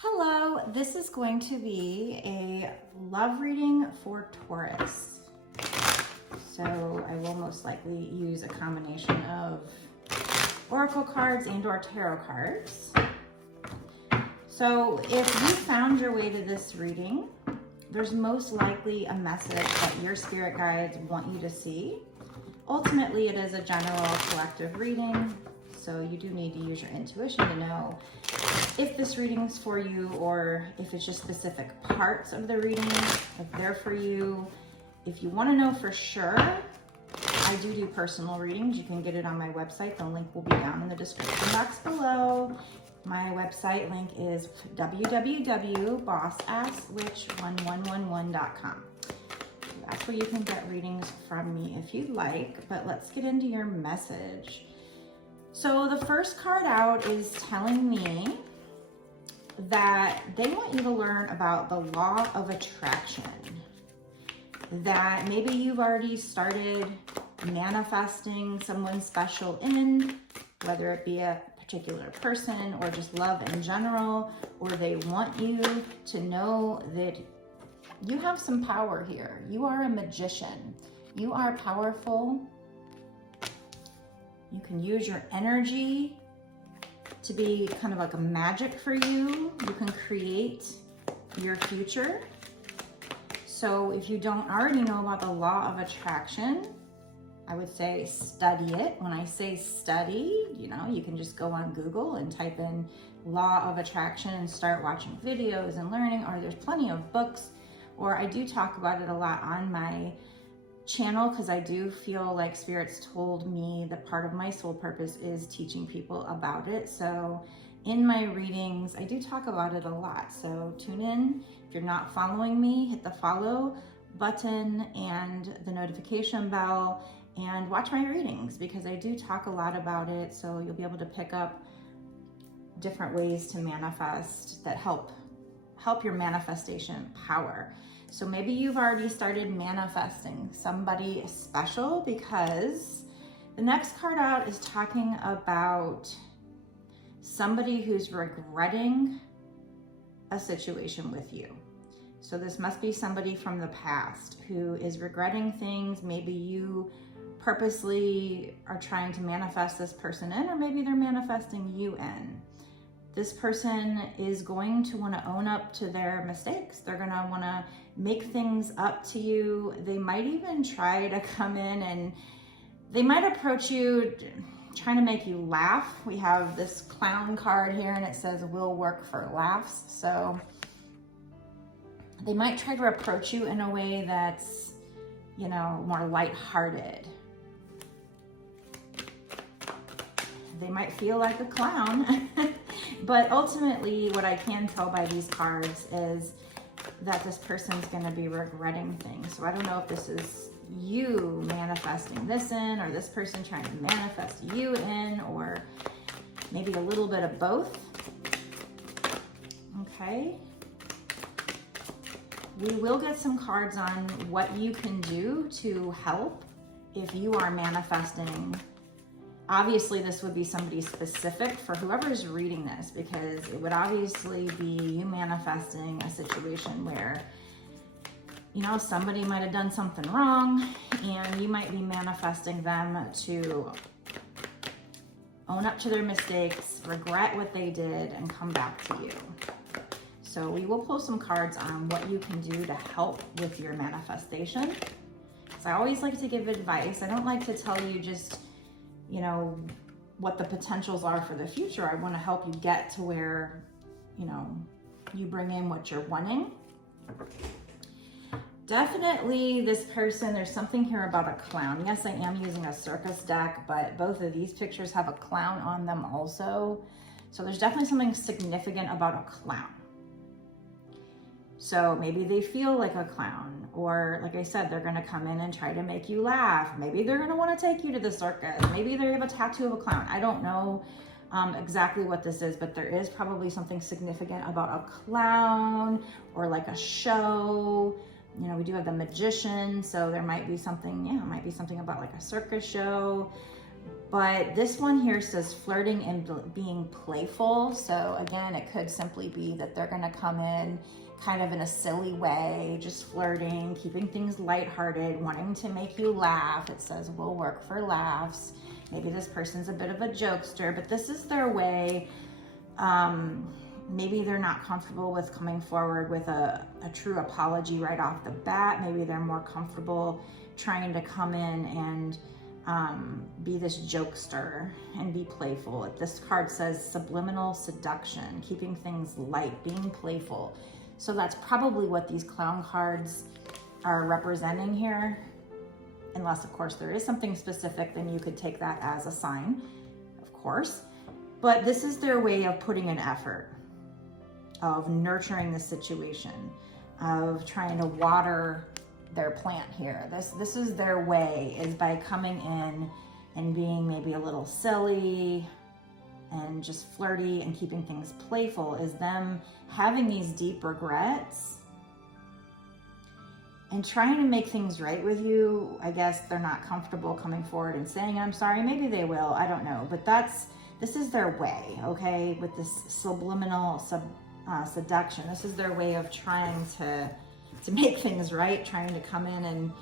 Hello, this is going to be a love reading for Taurus. So I will most likely use a combination of oracle cards and or tarot cards. So if you found your way to this reading, there's most likely a message that your spirit guides want you to see. Ultimately, it is a general collective reading, so you do need to use your intuition to know if this reading is for you or if it's just specific parts of the reading, if they're for you. If you want to know for sure, I do personal readings. You can get it on my website. The link will be down in the description box below. My website link is www.bossasswitch1111.com. That's where you can get readings from me if you'd like, but let's get into your message. So the first card out is telling me that they want you to learn about the law of attraction. That maybe you've already started manifesting someone special in, whether it be a particular person or just love in general, or they want you to know that you have some power here. You are a magician. You are powerful. You can use your energy to be kind of like a magic for you. You can create your future. So if you don't already know about the law of attraction, I would say study it. When I say study, you can just go on Google and type in law of attraction and start watching videos and learning, or there's plenty of books, or I do talk about it a lot on my channel because I do feel like spirits told me that part of my soul purpose is teaching people about it. So in my readings, I do talk about it a lot. So tune in. If you're not following me, hit the follow button and the notification bell and watch my readings because I do talk a lot about it. So you'll be able to pick up different ways to manifest that help your manifestation power. So maybe you've already started manifesting somebody special, because the next card out is talking about somebody who's regretting a situation with you. So this must be somebody from the past who is regretting things. Maybe you purposely are trying to manifest this person in, or maybe they're manifesting you in. This person is going to want to own up to their mistakes. They're going to want to make things up to you. They might even try to come in and they might approach you trying to make you laugh. We have this clown card here and it says will work for laughs. So they might try to approach you in a way that's, more lighthearted. They might feel like a clown, but ultimately what I can tell by these cards is that this person's going to be regretting things. So I don't know if this is you manifesting this in, or this person trying to manifest you in, or maybe a little bit of both. Okay. We will get some cards on what you can do to help if you are manifesting. Obviously, this would be somebody specific for whoever's reading this, because it would obviously be you manifesting a situation where, somebody might have done something wrong and you might be manifesting them to own up to their mistakes, regret what they did, and come back to you. So we will pull some cards on what you can do to help with your manifestation. Because I always like to give advice. I don't like to tell you just what the potentials are for the future. I want to help you get to where, you bring in what you're wanting. Definitely this person, there's something here about a clown. Yes, I am using a circus deck, but both of these pictures have a clown on them also. So there's definitely something significant about a clown. So maybe they feel like a clown, or like I said, they're going to come in and try to make you laugh. Maybe they're going to want to take you to the circus. Maybe they have a tattoo of a clown. I don't know exactly what this is, but there is probably something significant about a clown or like a show. We do have the magician, so there might be something, it might be something about like a circus show. But this one here says flirting and being playful. So again, it could simply be that they're gonna come in kind of in a silly way, just flirting, keeping things lighthearted, wanting to make you laugh. It says we'll work for laughs. Maybe this person's a bit of a jokester, but this is their way. Maybe they're not comfortable with coming forward with a true apology right off the bat. Maybe they're more comfortable trying to come in and be this jokester and be playful. This card says subliminal seduction, keeping things light, being playful. So that's probably what these clown cards are representing here. Unless, of course, there is something specific, then you could take that as a sign, of course. But this is their way of putting an effort, of nurturing the situation, of trying to water their plant here. This is their way, is by coming in and being maybe a little silly and just flirty and keeping things playful, is them having these deep regrets and trying to make things right with you. I guess they're not comfortable coming forward and saying, I'm sorry. Maybe they will, I don't know. But this is their way, okay? With this subliminal seduction. This is their way of trying to make things right, trying to come in and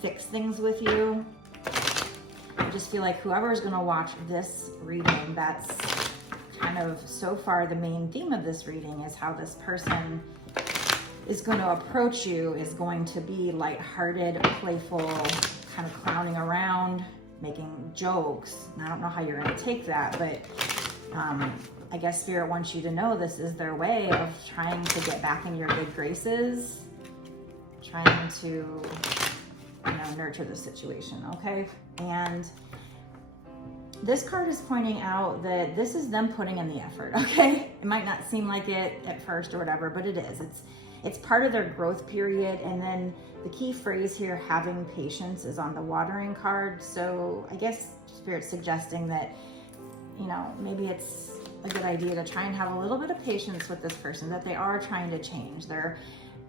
fix things with you. I just feel like whoever's gonna watch this reading, that's kind of so far the main theme of this reading, is how this person is going to approach you, is going to be lighthearted, playful, kind of clowning around, making jokes. And I don't know how you're going to take that, but I guess Spirit wants you to know this is their way of trying to get back in your good graces, trying to, you know, nurture the situation, okay? And this card is pointing out that this is them putting in the effort, okay? It might not seem like it at first or whatever, but it is. It's part of their growth period. And then the key phrase here, having patience, is on the watering card. So I guess Spirit's suggesting that, you know, maybe it's a good idea to try and have a little bit of patience with this person, that they are trying to change.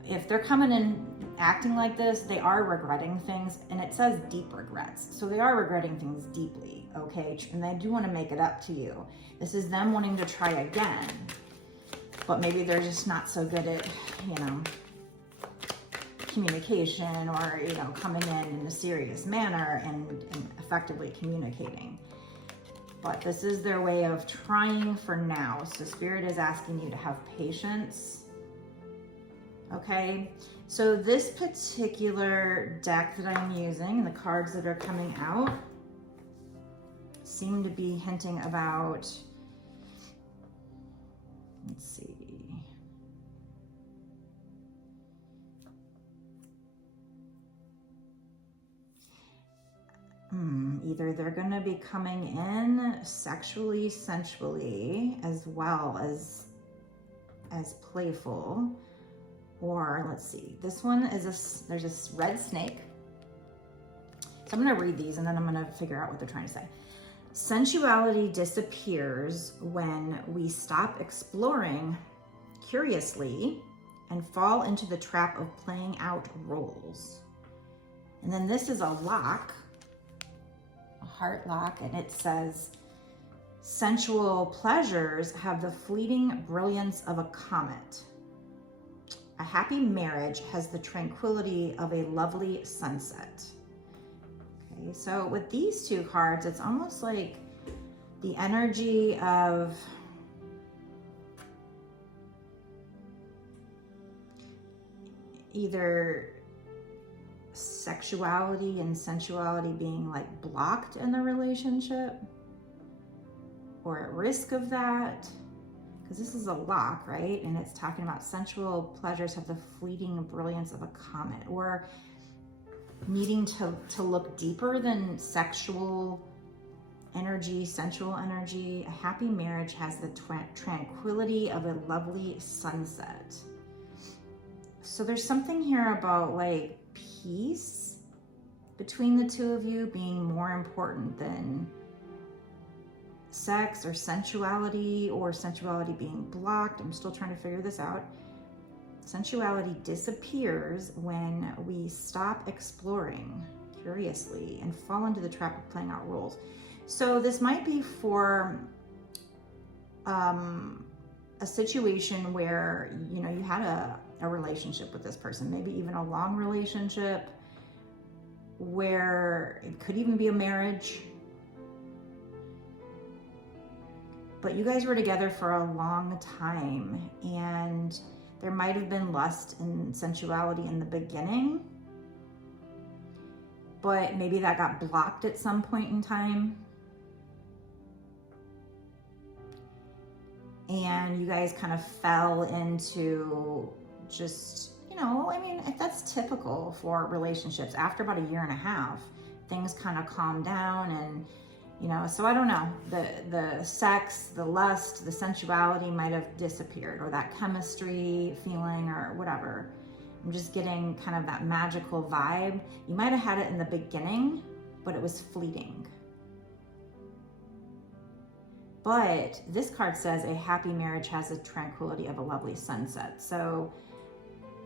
If they're coming in acting like this, they are regretting things, and it says deep regrets. So they are regretting things deeply, okay? And they do want to make it up to you. This is them wanting to try again, but maybe they're just not so good at, you know, communication, or, you know, coming in a serious manner and effectively communicating. But this is their way of trying for now. So Spirit is asking you to have patience. Okay, so this particular deck that I'm using, the cards that are coming out, seem to be hinting about, let's see. Either they're going to be coming in sexually, sensually, as well as playful. Or let's see, this one is there's this red snake. So I'm going to read these and then I'm going to figure out what they're trying to say. Sensuality disappears when we stop exploring curiously and fall into the trap of playing out roles. And then this is a lock, a heart lock, and it says, sensual pleasures have the fleeting brilliance of a comet. A happy marriage has the tranquility of a lovely sunset. Okay, so with these two cards, it's almost like the energy of either sexuality and sensuality being like blocked in the relationship, or at risk of that. Because this is a lock, right? And it's talking about sensual pleasures have the fleeting brilliance of a comet, or needing to look deeper than sexual energy, sensual energy. A happy marriage has the tranquility of a lovely sunset. So there's something here about like peace between the two of you being more important than sex or sensuality being blocked. I'm still trying to figure this out. Sensuality disappears when we stop exploring curiously and fall into the trap of playing out roles. So this might be for a situation where, you know, you had a relationship with this person, maybe even a long relationship, where it could even be a marriage. But you guys were together for a long time, and there might have been lust and sensuality in the beginning, but maybe that got blocked at some point in time. And you guys kind of fell into just, you know, I mean, if that's typical for relationships. After about 1.5 years, things kind of calm down, and, you know, so I don't know, the sex, the lust, the sensuality might have disappeared, or that chemistry feeling or whatever. I'm just getting kind of that magical vibe. You might have had it in the beginning, but it was fleeting. But this card says a happy marriage has the tranquility of a lovely sunset. So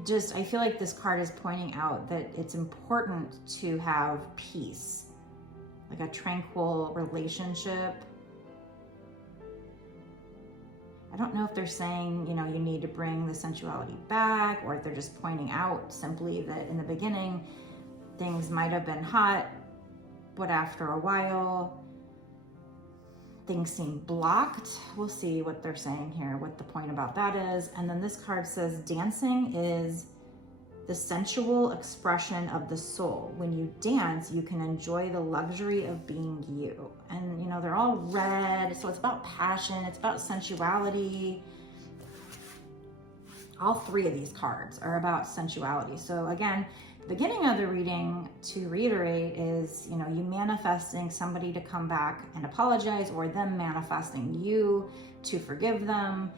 just, I feel like this card is pointing out that it's important to have peace, like a tranquil relationship. I don't know if they're saying, you know, you need to bring the sensuality back, or if they're just pointing out simply that in the beginning, things might have been hot, but after a while, things seem blocked. We'll see what they're saying here, what the point about that is. And then this card says dancing is the sensual expression of the soul. When you dance, you can enjoy the luxury of being you. And, you know, they're all red, so it's about passion, it's about sensuality. All 3 of these cards are about sensuality. So again, the beginning of the reading, to reiterate, is, you know, you manifesting somebody to come back and apologize, or them manifesting you to forgive them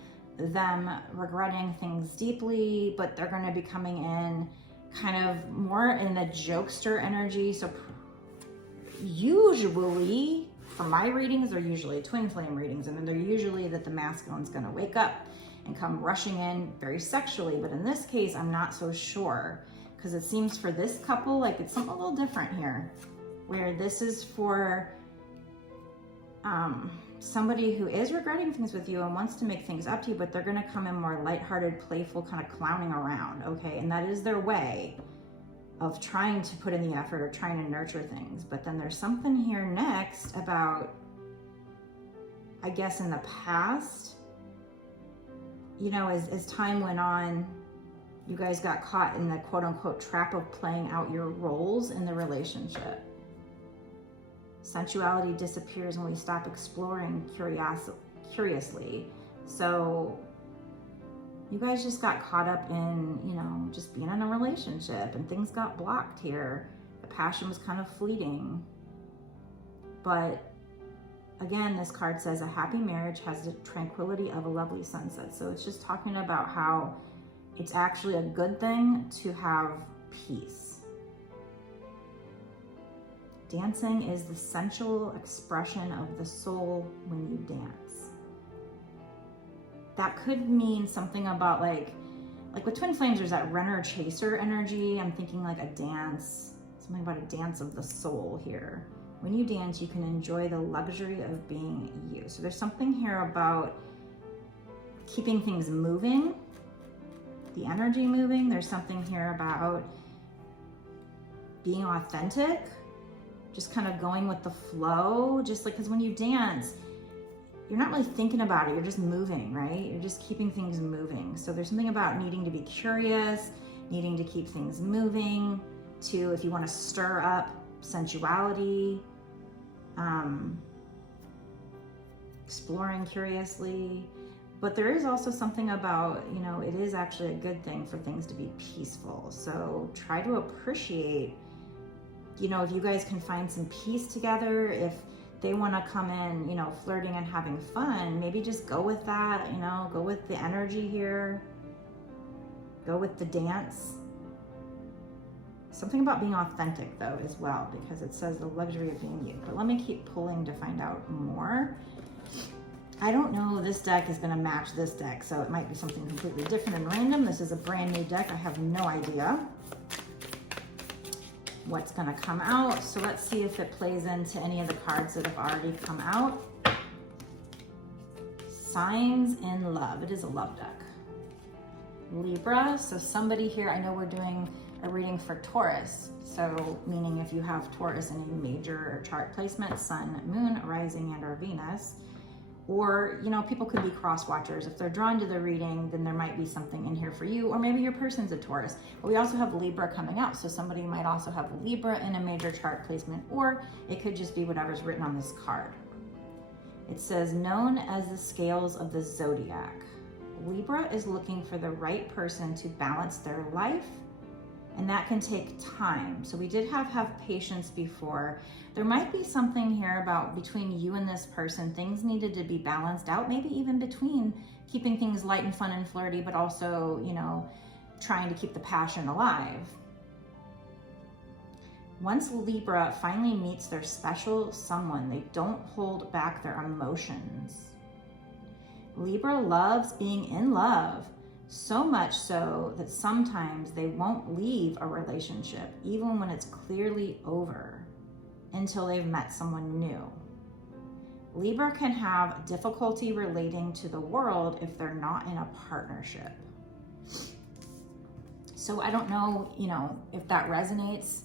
regretting things deeply, but they're going to be coming in kind of more in the jokester energy. So usually, for my readings, they're usually twin flame readings, and they're usually that the masculine's going to wake up and come rushing in very sexually. But in this case, I'm not so sure, because it seems for this couple like it's something a little different here, where this is for somebody who is regretting things with you and wants to make things up to you, but they're going to come in more lighthearted, playful, kind of clowning around, okay? And that is their way of trying to put in the effort or trying to nurture things. But then there's something here next about, I guess in the past, you know, as time went on, you guys got caught in the quote unquote trap of playing out your roles in the relationship. Sensuality disappears when we stop exploring curiously. So you guys just got caught up in, you know, just being in a relationship, and things got blocked here. The passion was kind of fleeting. But again, this card says a happy marriage has the tranquility of a lovely sunset. So it's just talking about how it's actually a good thing to have peace. Dancing is the sensual expression of the soul when you dance. That could mean something about like with twin flames, there's that runner chaser energy. I'm thinking like a dance, something about a dance of the soul here. When you dance, you can enjoy the luxury of being you. So there's something here about keeping things moving, the energy moving. There's something here about being authentic, just kind of going with the flow, just like, because when you dance, you're not really thinking about it, you're just moving, right? You're just keeping things moving. So there's something about needing to be curious, needing to keep things moving, to, if you want to stir up sensuality, exploring curiously. But there is also something about, you know, it is actually a good thing for things to be peaceful. So try to appreciate, you know, if you guys can find some peace together, if they want to come in, you know, flirting and having fun, maybe just go with that, you know, go with the energy here, go with the dance. Something about being authentic though as well, because it says the luxury of being you. But let me keep pulling to find out more. I don't know, this deck is going to match this deck, so it might be something completely different and random. This is a brand new deck. I have no idea. what's going to come out. So let's see if it plays into any of the cards that have already come out. Signs in love. It is a love deck. Libra. So somebody here, I know we're doing a reading for Taurus. So meaning if you have Taurus in a major chart placement, Sun, Moon, Rising, and or Venus, or, you know, people could be cross watchers. If they're drawn to the reading, then there might be something in here for you, or maybe your person's a Taurus. But we also have Libra coming out. So somebody might also have Libra in a major chart placement, or it could just be whatever's written on this card. It says, known as the scales of the zodiac. Libra is looking for the right person to balance their life, and that can take time. So we did have patience before. There might be something here about between you and this person, things needed to be balanced out, maybe even between keeping things light and fun and flirty, but also, you know, trying to keep the passion alive. Once Libra finally meets their special someone, they don't hold back their emotions. Libra loves being in love, so much so that sometimes they won't leave a relationship, even when it's clearly over, until they've met someone new. Libra can have difficulty relating to the world if they're not in a partnership. So I don't know, you know, if that resonates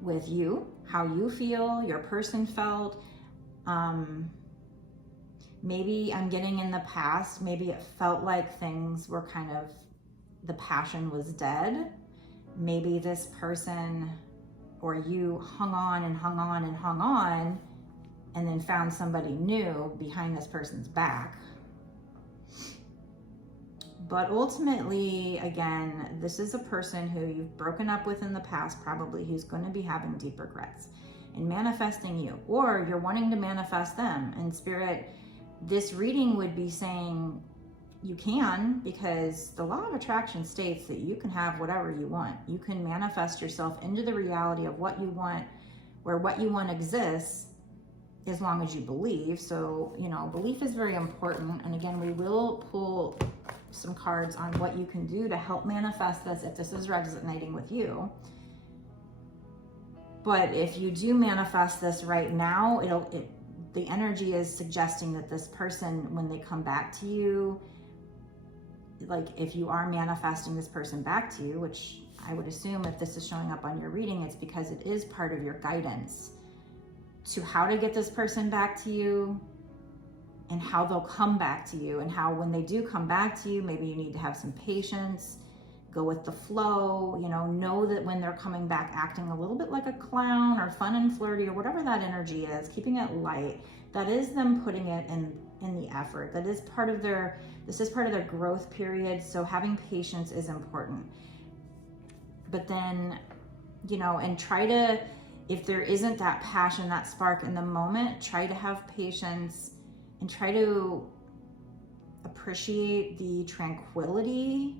with you, how you feel, your person felt. Maybe I'm getting in the past, maybe it felt like things were kind of, the passion was dead. Maybe this person or you hung on and hung on and hung on and then found somebody new behind this person's back. But ultimately, again, this is a person who you've broken up with in the past, probably, who's going to be having deep regrets and manifesting you, or you're wanting to manifest them. And Spirit, this reading would be saying you can, because the law of attraction states that you can have whatever you want. You can manifest yourself into the reality of what you want, where what you want exists, as long as you believe. So, you know, belief is very important. And again, we will pull some cards on what you can do to help manifest this if this is resonating with you. But if you do manifest this right now, the energy is suggesting that this person, when they come back to you, like if you are manifesting this person back to you, which I would assume if this is showing up on your reading, it's because it is part of your guidance to how to get this person back to you and how they'll come back to you, and how when they do come back to you, maybe you need to have some patience, go with the flow, you know that when they're coming back acting a little bit like a clown or fun and flirty or whatever that energy is, keeping it light, that is them putting it in the effort. That is part of this is part of their growth period. So having patience is important. But then, you know, and try to, if there isn't that passion, that spark in the moment, try to have patience and try to appreciate the tranquility.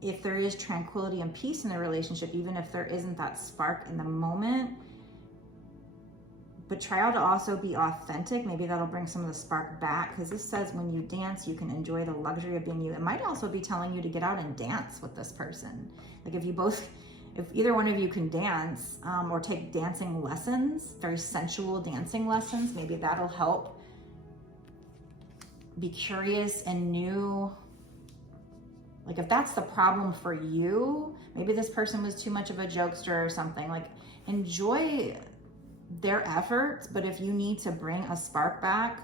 If there is tranquility and peace in the relationship, even if there isn't that spark in the moment, but try to also be authentic. Maybe that'll bring some of the spark back, because this says when you dance, you can enjoy the luxury of being you. It might also be telling you to get out and dance with this person. Like if either one of you can dance or take dancing lessons, very sensual dancing lessons, maybe that'll help. Be curious and new. Like if that's the problem for you, maybe this person was too much of a jokester or something, like enjoy their efforts. But if you need to bring a spark back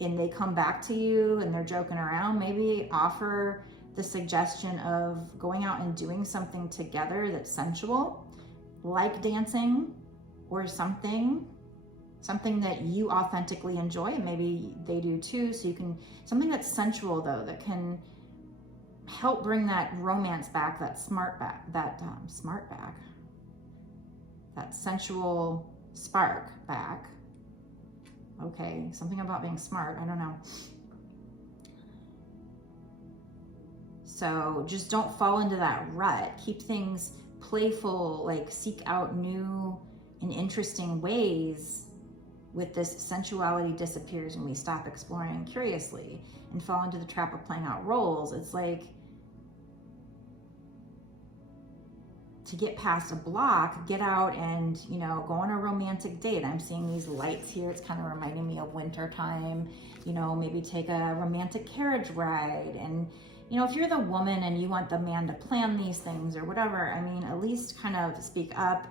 and they come back to you and they're joking around, maybe offer the suggestion of going out and doing something together that's sensual, like dancing or something that you authentically enjoy, and maybe they do too. So you can, something that's sensual though, that can help bring that romance back, that that sensual spark back. Okay, something about being smart, I don't know. So just don't fall into that rut. Keep things playful, like seek out new and interesting ways. With this, sensuality disappears when we stop exploring curiously and fall into the trap of playing out roles. It's like to get past a block, get out and, you know, go on a romantic date. I'm seeing these lights here. It's kind of reminding me of winter time. You know, maybe take a romantic carriage ride. And, you know, if you're the woman and you want the man to plan these things or whatever, I mean, at least kind of speak up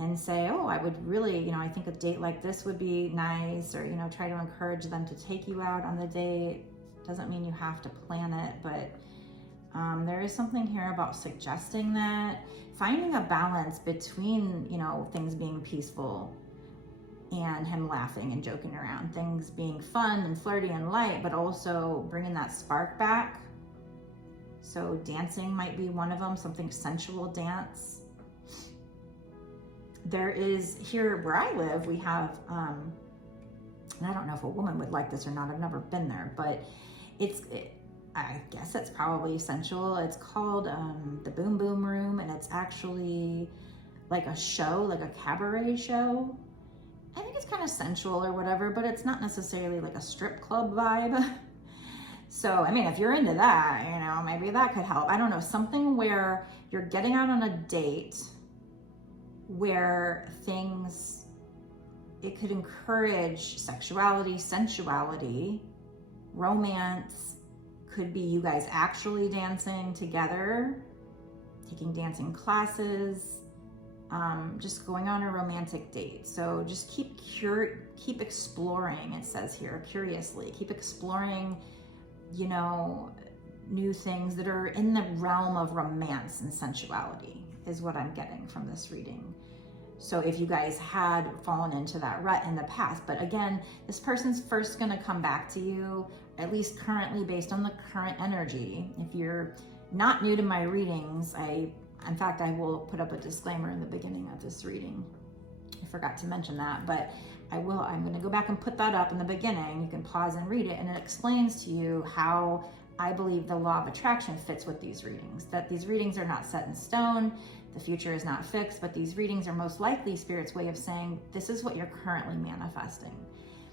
and say, oh, I would really, you know, I think a date like this would be nice, or, you know, try to encourage them to take you out on the date. Doesn't mean you have to plan it, but there is something here about suggesting that, finding a balance between, you know, things being peaceful and him laughing and joking around, things being fun and flirty and light, but also bringing that spark back. So dancing might be one of them, something sensual dance. There is, here where I live, we have, and I don't know if a woman would like this or not, I've never been there, but I guess it's probably sensual. It's called the Boom Boom Room, and it's actually like a show, like a cabaret show. I think it's kind of sensual or whatever, but it's not necessarily like a strip club vibe. So, I mean, if you're into that, you know, maybe that could help. I don't know, something where you're getting out on a date where things, it could encourage sexuality, sensuality, romance. Could be you guys actually dancing together, taking dancing classes, just going on a romantic date. So just keep exploring, it says here, curiously. Keep exploring, you know, new things that are in the realm of romance and sensuality is what I'm getting from this reading. So if you guys had fallen into that rut in the past, but again, this person's first gonna come back to you, at least currently based on the current energy. If you're not new to my readings, in fact, I will put up a disclaimer in the beginning of this reading. I forgot to mention that, but I'm gonna go back and put that up in the beginning. You can pause and read it, and it explains to you how I believe the law of attraction fits with these readings, that these readings are not set in stone. The future is not fixed, but these readings are most likely Spirit's way of saying, this is what you're currently manifesting.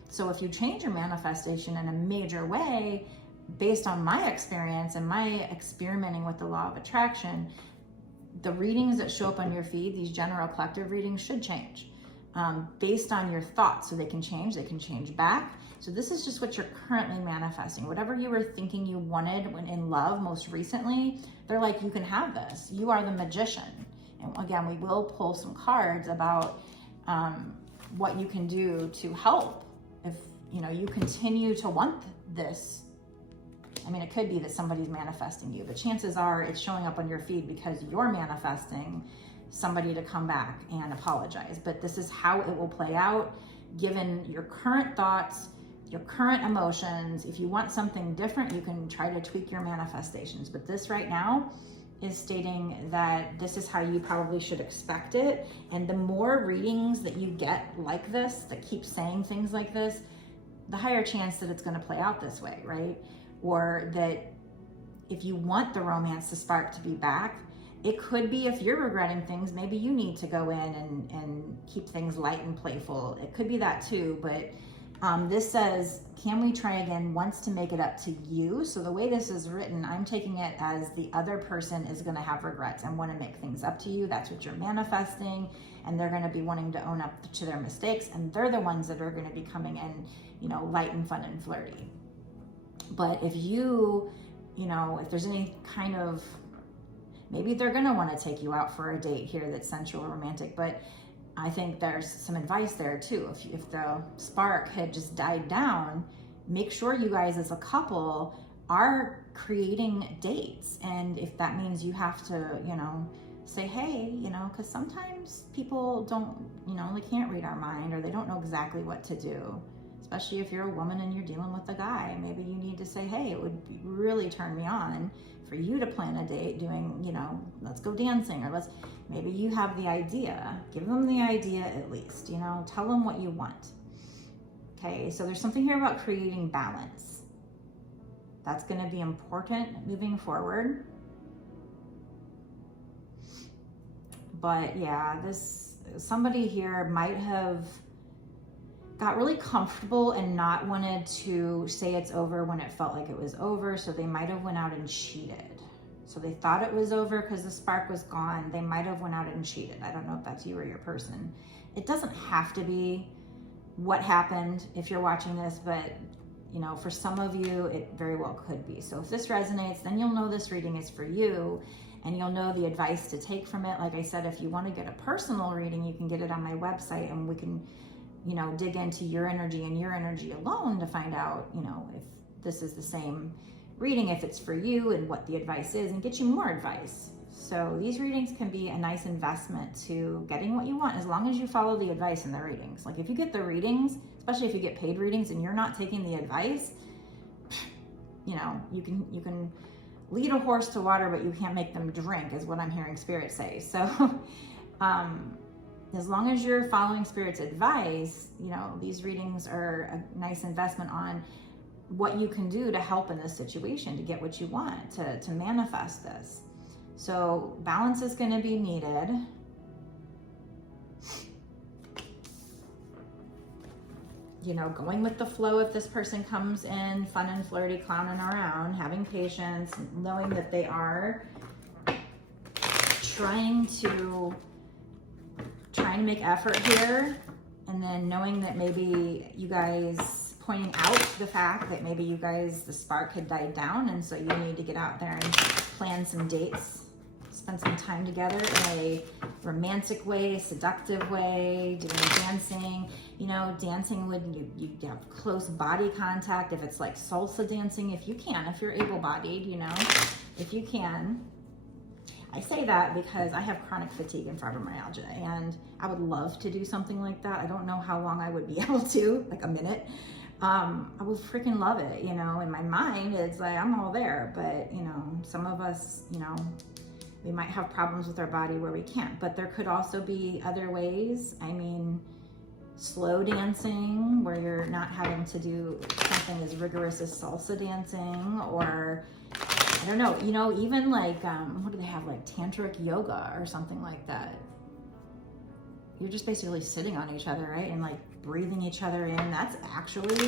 So if you change your manifestation in a major way, based on my experience and my experimenting with the law of attraction, the readings that show up on your feed, these general collective readings, should change based on your thoughts. So they can change back. So this is just what you're currently manifesting. Whatever you were thinking you wanted when in love most recently, they're like, you can have this. You are the magician. And again, we will pull some cards about what you can do to help if, you know, you continue to want this. I mean, it could be that somebody's manifesting you, but chances are it's showing up on your feed because you're manifesting somebody to come back and apologize. But this is how it will play out given your current thoughts, your current emotions. If you want something different, you can try to tweak your manifestations. But this right now is stating that this is how you probably should expect it. And the more readings that you get like this, that keep saying things like this, the higher chance that it's going to play out this way, right? Or that if you want the romance to spark to be back, it could be if you're regretting things, maybe you need to go in and keep things light and playful. It could be that too, but this says, can we try again once to make it up to you? So the way this is written, I'm taking it as the other person is going to have regrets and want to make things up to you. That's what you're manifesting. And they're going to be wanting to own up to their mistakes. And they're the ones that are going to be coming in, you know, light and fun and flirty. But if you know, if there's any kind of, maybe they're going to want to take you out for a date here that's sensual, romantic, but I think there's some advice there too. If the spark had just died down, make sure you guys as a couple are creating dates. And if that means you have to, you know, say, hey, you know, because sometimes people don't, you know, they can't read our mind, or they don't know exactly what to do. Especially if you're a woman and you're dealing with a guy, maybe you need to say, hey, it would really turn me on for you to plan a date doing, you know, let's go dancing, or maybe you have the idea. Give them the idea at least, you know, tell them what you want. Okay, so there's something here about creating balance. That's going to be important moving forward. But yeah, somebody here might have got really comfortable and not wanted to say it's over when it felt like it was over. So they might have went out and cheated. So they thought it was over because the spark was gone. They might have went out and cheated. I don't know if that's you or your person. It doesn't have to be what happened if you're watching this, but you know, for some of you, it very well could be. So if this resonates, then you'll know this reading is for you, and you'll know the advice to take from it. Like I said, if you want to get a personal reading, you can get it on my website, and we can, you know, dig into your energy and your energy alone to find out, you know, if this is the same reading, if it's for you, and what the advice is, and get you more advice. So these readings can be a nice investment to getting what you want, as long as you follow the advice in the readings. Like if you get the readings, especially if you get paid readings and you're not taking the advice, you know, you can lead a horse to water, but you can't make them drink, is what I'm hearing Spirit say. So as long as you're following Spirit's advice, you know, these readings are a nice investment on what you can do to help in this situation, to get what you want, to manifest this. So balance is going to be needed. You know, going with the flow if this person comes in fun and flirty, clowning around, having patience, knowing that they are trying to make effort here, and then knowing that maybe you guys, pointing out the fact that maybe you guys, the spark had died down, and so you need to get out there and plan some dates, spend some time together in a romantic way, seductive way, doing dancing. You know, dancing would, you have close body contact. If it's like salsa dancing, if you can, if you're able-bodied, you know, if you can. I say that because I have chronic fatigue and fibromyalgia, and I would love to do something like that. I don't know how long I would be able to, like a minute. I would freaking love it, you know. In my mind, it's like, I'm all there, but you know, some of us, you know, we might have problems with our body where we can't, but there could also be other ways. I mean, slow dancing, where you're not having to do something as rigorous as salsa dancing, or I don't know, you know, even like, what do they have, like tantric yoga or something like that. You're just basically sitting on each other, right? And like breathing each other in. That's actually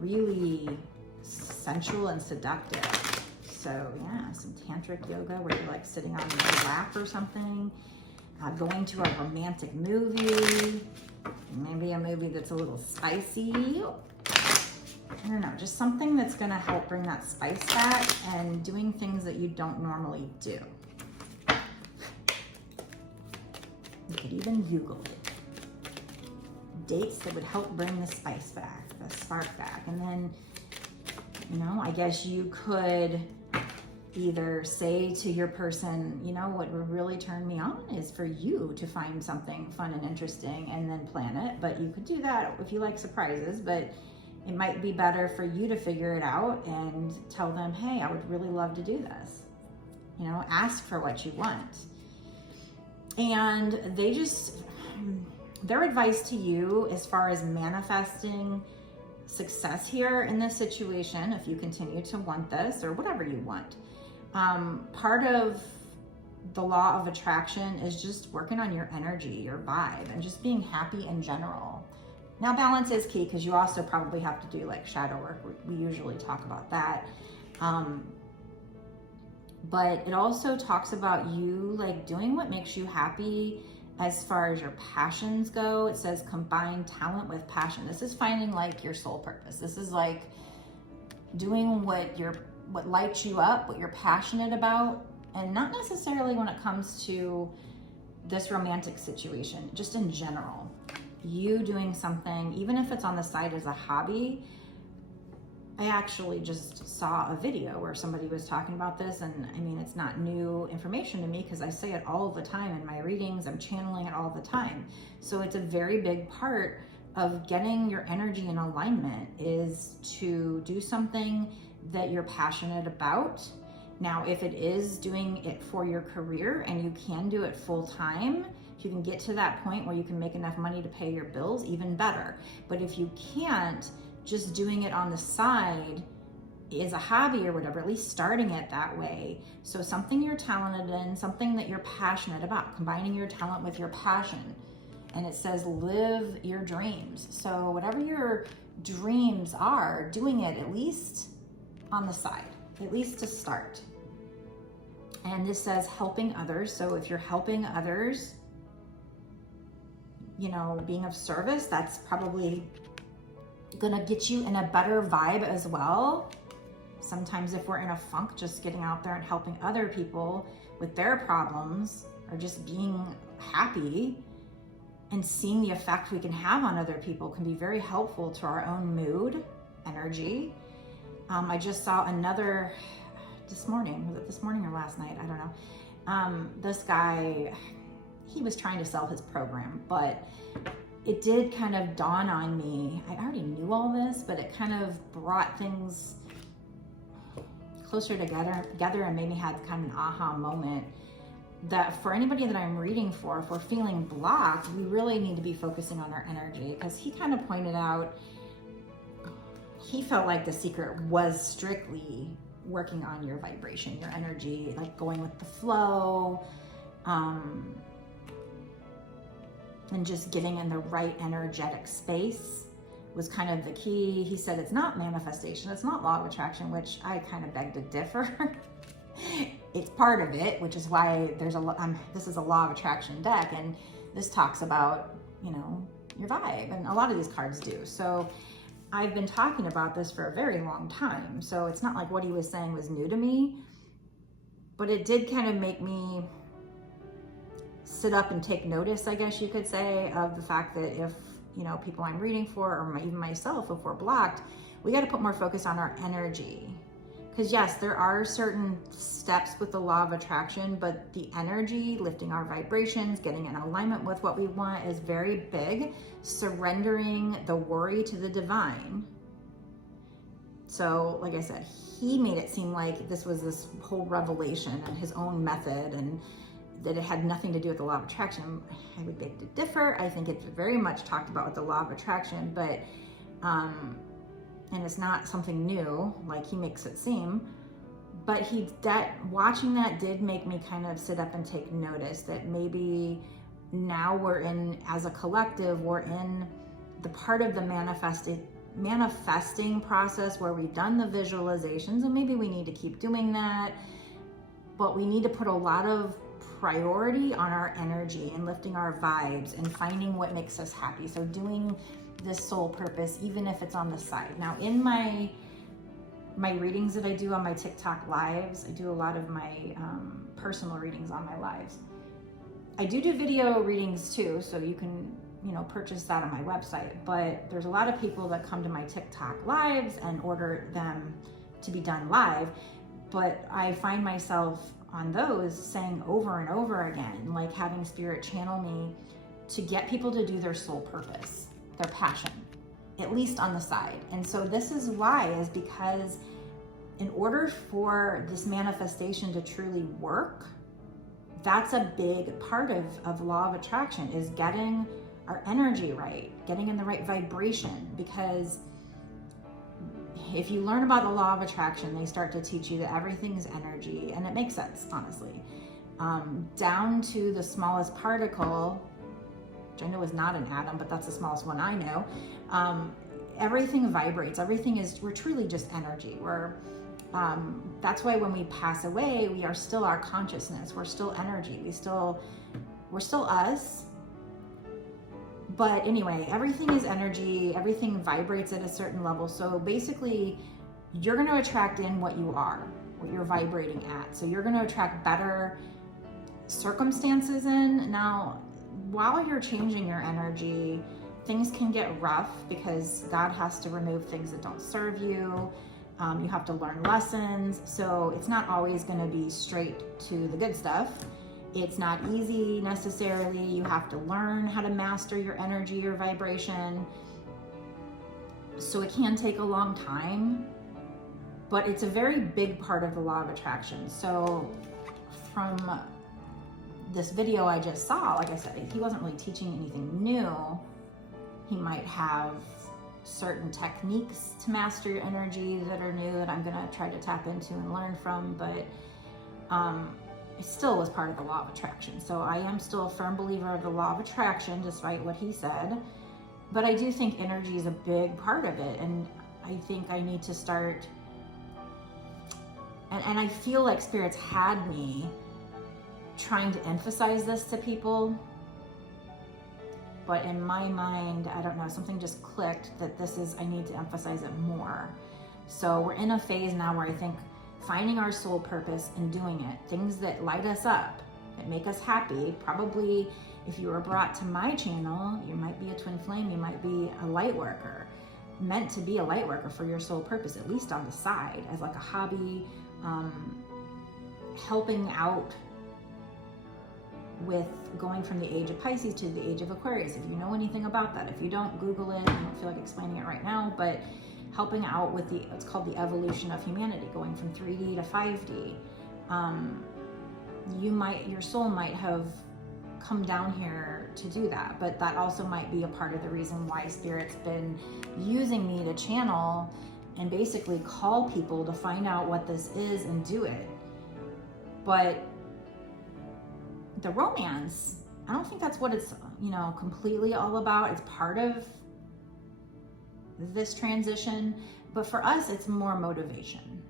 really sensual and seductive. So yeah, some tantric yoga where you're like sitting on your lap or something. Going to a romantic movie, maybe a movie that's a little spicy. I don't know, just something that's gonna help bring that spice back, and doing things that you don't normally do. You could even Google it. Dates that would help bring the spice back, the spark back. And then, you know, I guess you could either say to your person, you know, what would really turn me on is for you to find something fun and interesting and then plan it. But you could do that if you like surprises, but it might be better for you to figure it out and tell them, hey, I would really love to do this. You know, ask for what you want. And they just, their advice to you as far as manifesting success here in this situation, if you continue to want this or whatever you want, part of the law of attraction is just working on your energy, your vibe, and just being happy in general. Now, balance is key, because you also probably have to do like shadow work. We usually talk about that. But it also talks about you like doing what makes you happy as far as your passions go. It says combine talent with passion. This is finding like your soul purpose. This is like doing what lights you up, what you're passionate about, and not necessarily when it comes to this romantic situation, just in general. You doing something, even if it's on the side as a hobby. I actually just saw a video where somebody was talking about this, and I mean, it's not new information to me because I say it all the time in my readings. I'm channeling it all the time. So it's a very big part of getting your energy in alignment, is to do something that you're passionate about. Now, if it is doing it for your career and you can do it full time, if you can get to that point where you can make enough money to pay your bills, even better. But if you can't, just doing it on the side is a hobby or whatever, at least starting it that way. So something you're talented in, something that you're passionate about, combining your talent with your passion. And it says live your dreams. So whatever your dreams are, doing it at least on the side, at least to start. And this says helping others. So if you're helping others, you know, being of service, that's probably gonna get you in a better vibe as well. Sometimes if we're in a funk, just getting out there and helping other people with their problems, or just being happy and seeing the effect we can have on other people, can be very helpful to our own mood, energy. I just saw another this morning. Was it this morning or last night? I don't know. This guy, he was trying to sell his program, but it did kind of dawn on me. I already knew all this, but it kind of brought things closer together and made me have kind of an aha moment that for anybody that I'm reading for, if we're feeling blocked, we really need to be focusing on our energy. Because he kind of pointed out, he felt like the secret was strictly working on your vibration, your energy, like going with the flow, and just getting in the right energetic space was kind of the key. He said it's not manifestation, it's not law of attraction, which I kind of beg to differ. It's part of it, which is why there's this is a law of attraction deck, and this talks about, you know, your vibe, and a lot of these cards do. So I've been talking about this for a very long time, so it's not like what he was saying was new to me, but it did kind of make me sit up and take notice, I guess you could say, of the fact that if, you know, people I'm reading for, or even myself, if we're blocked, we got to put more focus on our energy. Because yes, there are certain steps with the law of attraction, but the energy, lifting our vibrations, getting in alignment with what we want is very big. Surrendering the worry to the divine. So like I said, he made it seem like this was this whole revelation and his own method, and that it had nothing to do with the law of attraction. I would beg to differ. I think it's very much talked about with the law of attraction, but and it's not something new like he makes it seem. But watching that did make me kind of sit up and take notice that maybe now we're in, as a collective, we're in the part of the manifesting process where we've done the visualizations, and maybe we need to keep doing that, but we need to put a lot of priority on our energy and lifting our vibes and finding what makes us happy. So doing this soul purpose, even if it's on the side. Now in my readings that I do on my TikTok lives, I do a lot of my personal readings on my lives. I do video readings too, so you can, you know, purchase that on my website, but there's a lot of people that come to my TikTok lives and order them to be done live, but I find myself on those saying over and over again, like having spirit channel me to get people to do their soul purpose, their passion, at least on the side. And so this is why, is because in order for this manifestation to truly work, that's a big part of law of attraction, is getting our energy right, getting in the right vibration. Because if you learn about the law of attraction, they start to teach you that everything is energy, and it makes sense, honestly. Down to the smallest particle, which I know is not an atom, but that's the smallest one I know. Everything vibrates. We're truly just energy. That's why when we pass away, we are still our consciousness. We're still energy. We're still us. But anyway, everything is energy. Everything vibrates at a certain level. So basically, you're going to attract in what you are, what you're vibrating at. So you're going to attract better circumstances in. Now, while you're changing your energy, things can get rough because God has to remove things that don't serve you. You have to learn lessons. So it's not always going to be straight to the good stuff. It's not easy necessarily. You have to learn how to master your energy, your vibration. So it can take a long time, but it's a very big part of the law of attraction. So from this video I just saw, like I said, he wasn't really teaching anything new. He might have certain techniques to master your energy that are new that I'm gonna try to tap into and learn from, but it still was part of the law of attraction. So I am still a firm believer of the law of attraction, despite what he said. But I do think energy is a big part of it. And I think I need to start and I feel like spirits had me trying to emphasize this to people, but in my mind, I don't know, something just clicked that I need to emphasize it more. So we're in a phase now where I think finding our soul purpose and doing it, things that light us up, that make us happy. Probably if you were brought to my channel, you might be a twin flame, you might be a light worker, meant to be a light worker for your soul purpose, at least on the side, as like a hobby, helping out with going from the age of Pisces to the age of Aquarius. If you know anything about that, if you don't, Google it. I don't feel like explaining it right now, but helping out with it's called the evolution of humanity, going from 3D to 5D. Your soul might have come down here to do that, but that also might be a part of the reason why Spirit's been using me to channel and basically call people to find out what this is and do it. But the romance, I don't think that's what it's, completely all about. It's part of this transition, but for us, it's more motivation.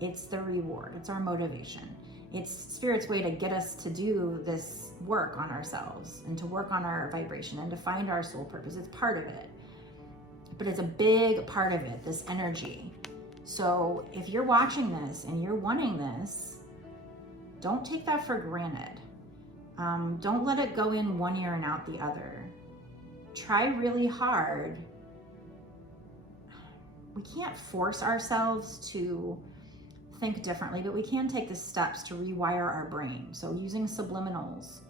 It's the reward. It's our motivation. It's Spirit's way to get us to do this work on ourselves and to work on our vibration and to find our soul purpose. It's part of it, but it's a big part of it, this energy. So if you're watching this and you're wanting this, don't take that for granted. Don't let it go in one ear and out the other. Try really hard. We can't force ourselves to think differently, but we can take the steps to rewire our brain. So using subliminals.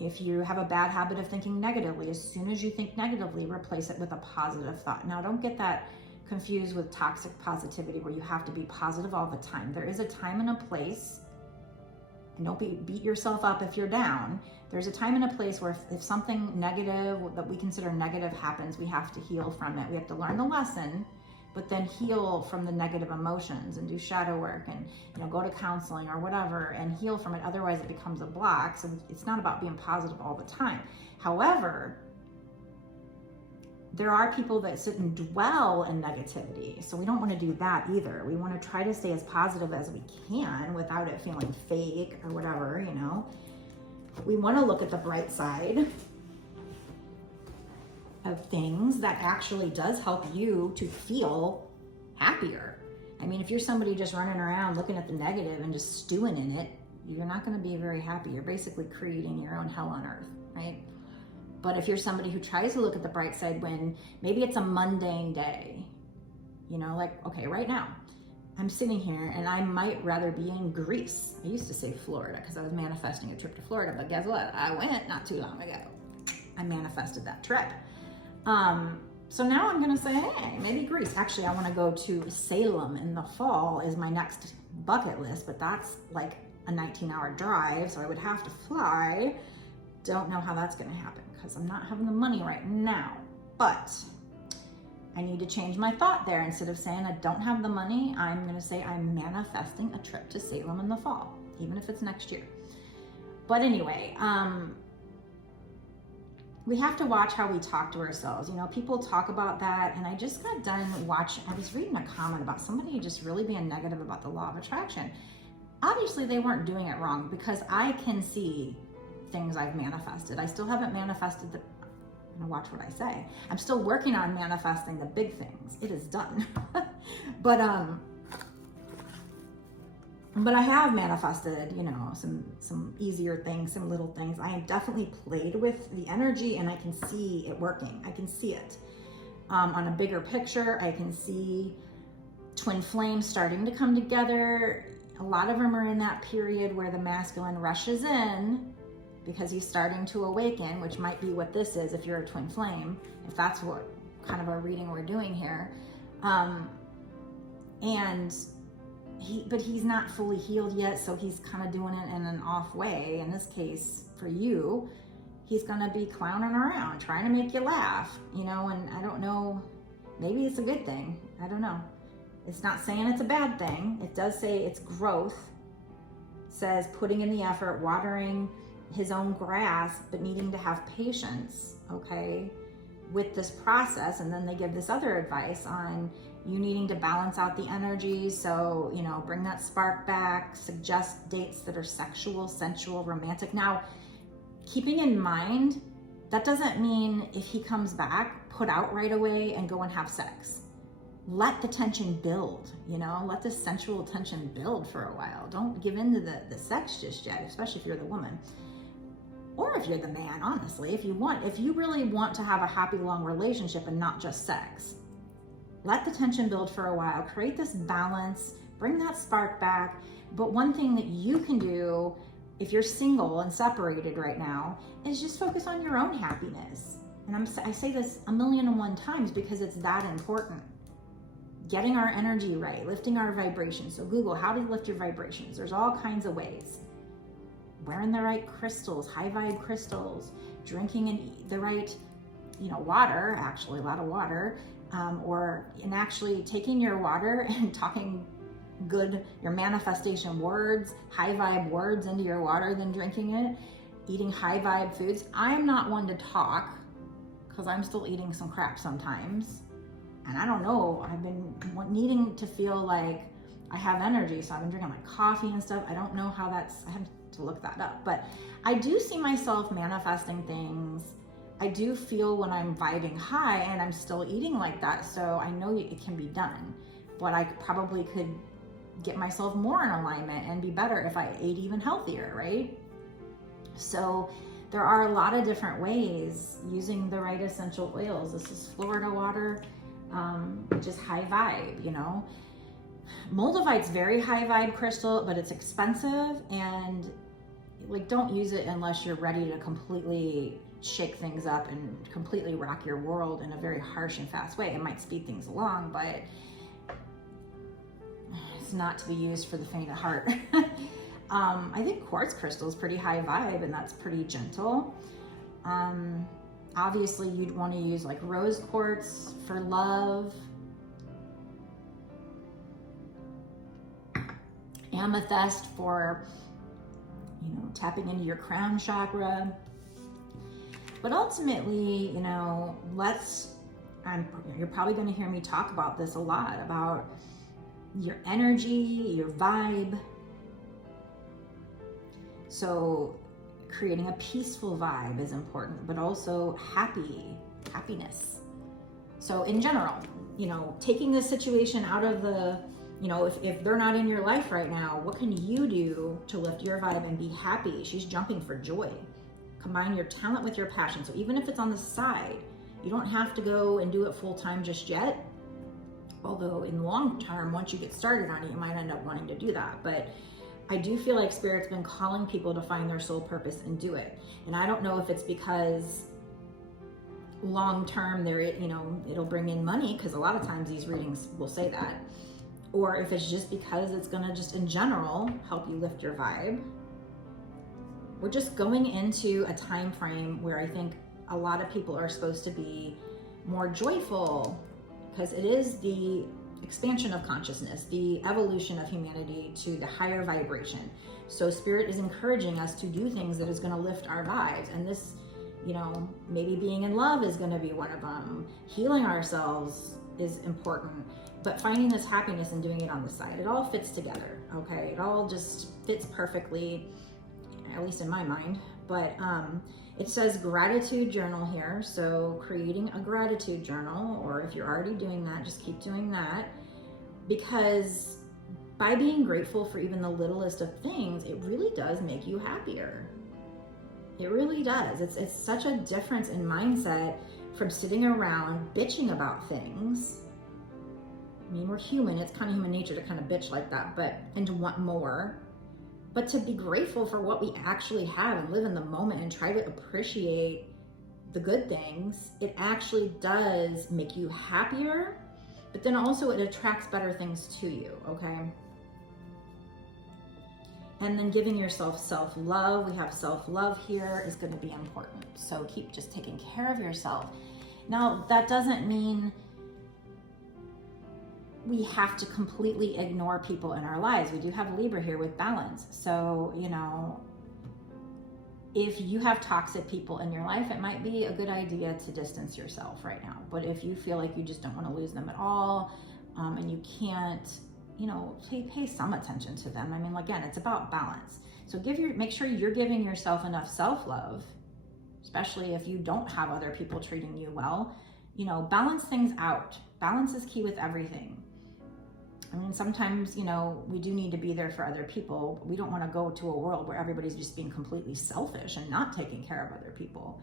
If you have a bad habit of thinking negatively, as soon as you think negatively, replace it with a positive thought. Now, don't get that confused with toxic positivity where you have to be positive all the time. There is a time and a place, and don't beat yourself up if you're down. There's a time and a place where if something negative that we consider negative happens, we have to heal from it. We have to learn the lesson, but then heal from the negative emotions and do shadow work and go to counseling or whatever and heal from it. Otherwise it becomes a block. So it's not about being positive all the time. However, there are people that sit and dwell in negativity. So we don't want to do that either. We want to try to stay as positive as we can without it feeling fake or whatever, We want to look at the bright side of things that actually does help you to feel happier. I mean, if you're somebody just running around looking at the negative and just stewing in it, you're not going to be very happy. You're basically creating your own hell on earth, right? But if you're somebody who tries to look at the bright side when maybe it's a mundane day, okay, right now I'm sitting here and I might rather be in Greece. I used to say Florida because I was manifesting a trip to Florida, but guess what? I went not too long ago. I manifested that trip. So now I'm gonna say, hey, maybe Greece. Actually, I wanna go to Salem in the fall is my next bucket list, but that's like a 19-hour drive, so I would have to fly. Don't know how that's gonna happen because I'm not having the money right now, but I need to change my thought there. Instead of saying I don't have the money, I'm gonna say I'm manifesting a trip to Salem in the fall, even if it's next year. But anyway, we have to watch how we talk to ourselves. People talk about that, and I just got done watching, I was reading a comment about somebody just really being negative about the law of attraction. Obviously, they weren't doing it wrong because I can see things I've manifested. I still haven't manifested watch what I say. I'm still working on manifesting the big things. It is done. But I have manifested, some easier things, some little things. I have definitely played with the energy and I can see it working. I can see it. On a bigger picture, I can see twin flames starting to come together. A lot of them are in that period where the masculine rushes in because he's starting to awaken, which might be what this is if you're a twin flame, if that's what kind of a reading we're doing here. But he's not fully healed yet, so he's kind of doing it in an off way. In this case, for you, he's gonna be clowning around, trying to make you laugh, and I don't know, maybe it's a good thing. I don't know. It's not saying it's a bad thing. It does say it's growth. It says putting in the effort, watering his own grass, but needing to have patience, okay, with this process. And then they give this other advice on, you needing to balance out the energy. So, you know, bring that spark back, suggest dates that are sexual, sensual, romantic. Now, keeping in mind, that doesn't mean if he comes back, put out right away and go and have sex. Let the tension build, you know, let the sensual tension build for a while. Don't give in to the sex just yet, especially if you're the woman. Or if you're the man, honestly, if you really want to have a happy, long relationship and not just sex, let the tension build for a while, create this balance, bring that spark back. But one thing that you can do if you're single and separated right now is just focus on your own happiness. And I say this 1,000,001 times because it's that important. Getting our energy right, lifting our vibrations. So Google, how do you lift your vibrations? There's all kinds of ways. Wearing the right crystals, high vibe crystals, drinking the right, you know, water, actually a lot of water, and actually taking your water and talking good, your manifestation words, high vibe words into your water, then drinking it, eating high vibe foods. I'm not one to talk because I'm still eating some crap sometimes. And I don't know, I've been needing to feel like I have energy. So I've been drinking like coffee and stuff. I don't know how I have to look that up, but I do see myself manifesting things. I do feel when I'm vibing high and I'm still eating like that. So I know it can be done, but I probably could get myself more in alignment and be better if I ate even healthier, right? So there are a lot of different ways using the right essential oils. This is Florida water, which is high vibe, you know. Moldavite's very high vibe crystal, but it's expensive, and like don't use it unless you're ready to completely shake things up and completely rock your world in a very harsh and fast way. It might speed things along, but it's not to be used for the faint of heart. I think quartz crystal is pretty high vibe, and that's pretty gentle. Obviously you'd want to use like rose quartz for love. Amethyst for, you know, tapping into your crown chakra. But ultimately, you know, you're probably going to hear me talk about this a lot, about your energy, your vibe. So creating a peaceful vibe is important, but also happiness. So in general, you know, taking this situation out of the, you know, if they're not in your life right now, what can you do to lift your vibe and be happy? She's jumping for joy. Combine your talent with your passion. So even if it's on the side, you don't have to go and do it full time just yet. Although in long term, once you get started on it, you might end up wanting to do that. But I do feel like Spirit's been calling people to find their soul purpose and do it. And I don't know if it's because long term there, you know, it'll bring in money, because a lot of times these readings will say that, or if it's just because it's gonna just in general help you lift your vibe. We're just going into a time frame where I think a lot of people are supposed to be more joyful, because it is the expansion of consciousness, the evolution of humanity to the higher vibration. So Spirit is encouraging us to do things that is going to lift our vibes. And this, you know, maybe being in love is going to be one of them. Healing ourselves is important, but finding this happiness and doing it on the side, it all fits together. Okay. It all just fits perfectly, at least in my mind. But it says gratitude journal here. So creating a gratitude journal, or if you're already doing that, just keep doing that, because by being grateful for even the littlest of things, it really does make you happier. It really does. It's such a difference in mindset from sitting around bitching about things. I mean, we're human. It's kind of human nature to kind of bitch like that, and to want more. But to be grateful for what we actually have and live in the moment and try to appreciate the good things, it actually does make you happier, but then also it attracts better things to you, okay? And then giving yourself self-love. We have self-love here is going to be important. So keep just taking care of yourself. Now, that doesn't mean we have to completely ignore people in our lives. We do have Libra here with balance. So, you know, if you have toxic people in your life, it might be a good idea to distance yourself right now. But if you feel like you just don't want to lose them at all, and you can't, you know, pay some attention to them. I mean, again, it's about balance. So make sure you're giving yourself enough self-love, especially if you don't have other people treating you well. You know, balance things out. Balance is key with everything. I mean, sometimes, you know, we do need to be there for other people, but we don't want to go to a world where everybody's just being completely selfish and not taking care of other people.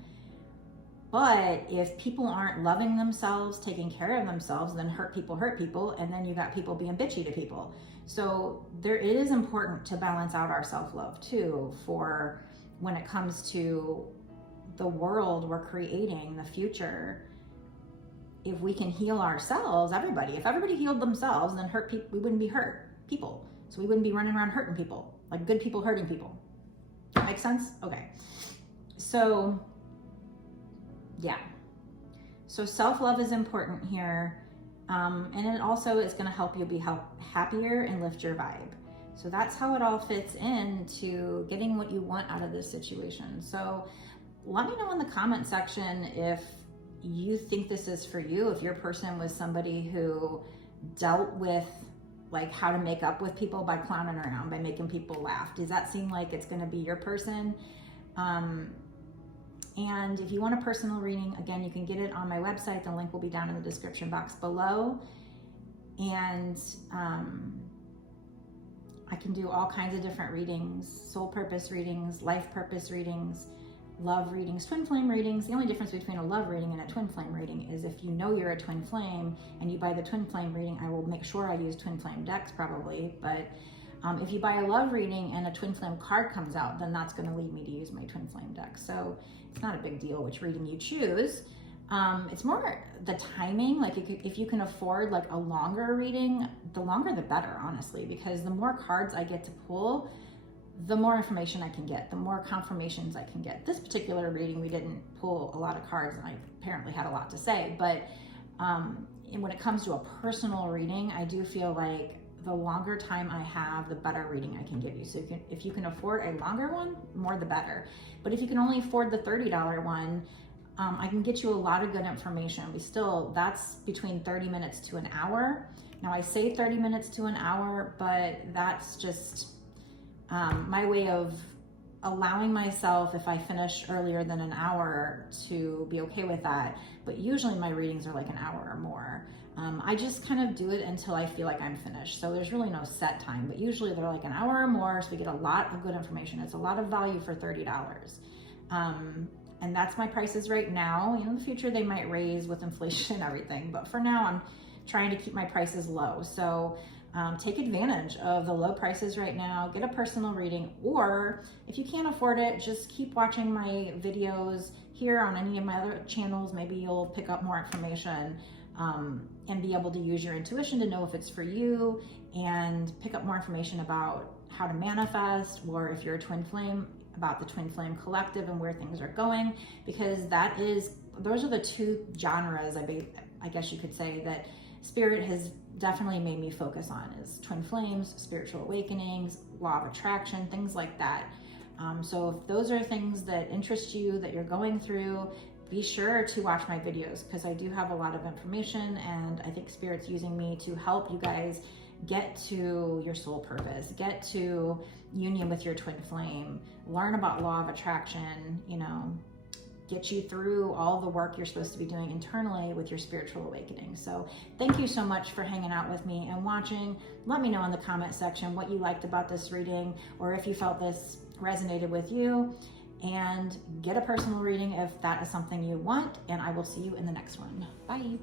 But if people aren't loving themselves, taking care of themselves, then hurt people, and then you got people being bitchy to people. So it is important to balance out our self-love too, for when it comes to the world we're creating, the future. If we can heal ourselves, if everybody healed themselves, then we wouldn't be hurt people. So we wouldn't be running around hurting people, like good people hurting people. That makes sense? Okay. So yeah. So self-love is important here. And it also is going to help you be happier and lift your vibe. So that's how it all fits into getting what you want out of this situation. So let me know in the comment section if you think this is for you, if your person was somebody who dealt with like how to make up with people by clowning around, by making people laugh. Does that seem like it's going to be your person? And if you want a personal reading, again, you can get it on my website. The link will be down in the description box below. And I can do all kinds of different readings, soul purpose readings, life purpose readings, love readings, twin flame readings. The only difference between a love reading and a twin flame reading is if you know you're a twin flame and you buy the twin flame reading, I will make sure I use twin flame decks probably, but if you buy a love reading and a twin flame card comes out, then that's going to lead me to use my twin flame deck. So it's not a big deal which reading you choose. It's more the timing. Like if you can afford like a longer reading, the longer the better, honestly, because the more cards I get to pull, the more information I can get, the more confirmations I can get. This particular reading, we didn't pull a lot of cards, and I apparently had a lot to say, but when it comes to a personal reading, I do feel like the longer time I have, the better reading I can give you. So if you can afford a longer one, more the better. But if you can only afford the $30 one, I can get you a lot of good information. That's between 30 minutes to an hour. Now I say 30 minutes to an hour, but that's just my way of allowing myself, if I finish earlier than an hour, to be okay with that. But usually my readings are like an hour or more. I just kind of do it until I feel like I'm finished. So there's really no set time, but usually they're like an hour or more. So we get a lot of good information. It's a lot of value for $30. And that's my prices right now. You know, in the future they might raise with inflation and everything, but for now I'm trying to keep my prices low. So take advantage of the low prices right now, get a personal reading, or if you can't afford it, just keep watching my videos here on any of my other channels. Maybe you'll pick up more information and be able to use your intuition to know if it's for you, and pick up more information about how to manifest, or if you're a twin flame, about the twin flame collective and where things are going, because those are the two genres, I guess you could say, that Spirit has definitely made me focus on, is twin flames, spiritual awakenings, law of attraction, things like that. So if those are things that interest you, that you're going through, be sure to watch my videos, because I do have a lot of information, and I think Spirit's using me to help you guys get to your soul purpose, get to union with your twin flame, learn about law of attraction, you know, get you through all the work you're supposed to be doing internally with your spiritual awakening. So thank you so much for hanging out with me and watching. Let me know in the comment section what you liked about this reading, or if you felt this resonated with you, and get a personal reading if that is something you want, and I will see you in the next one. Bye.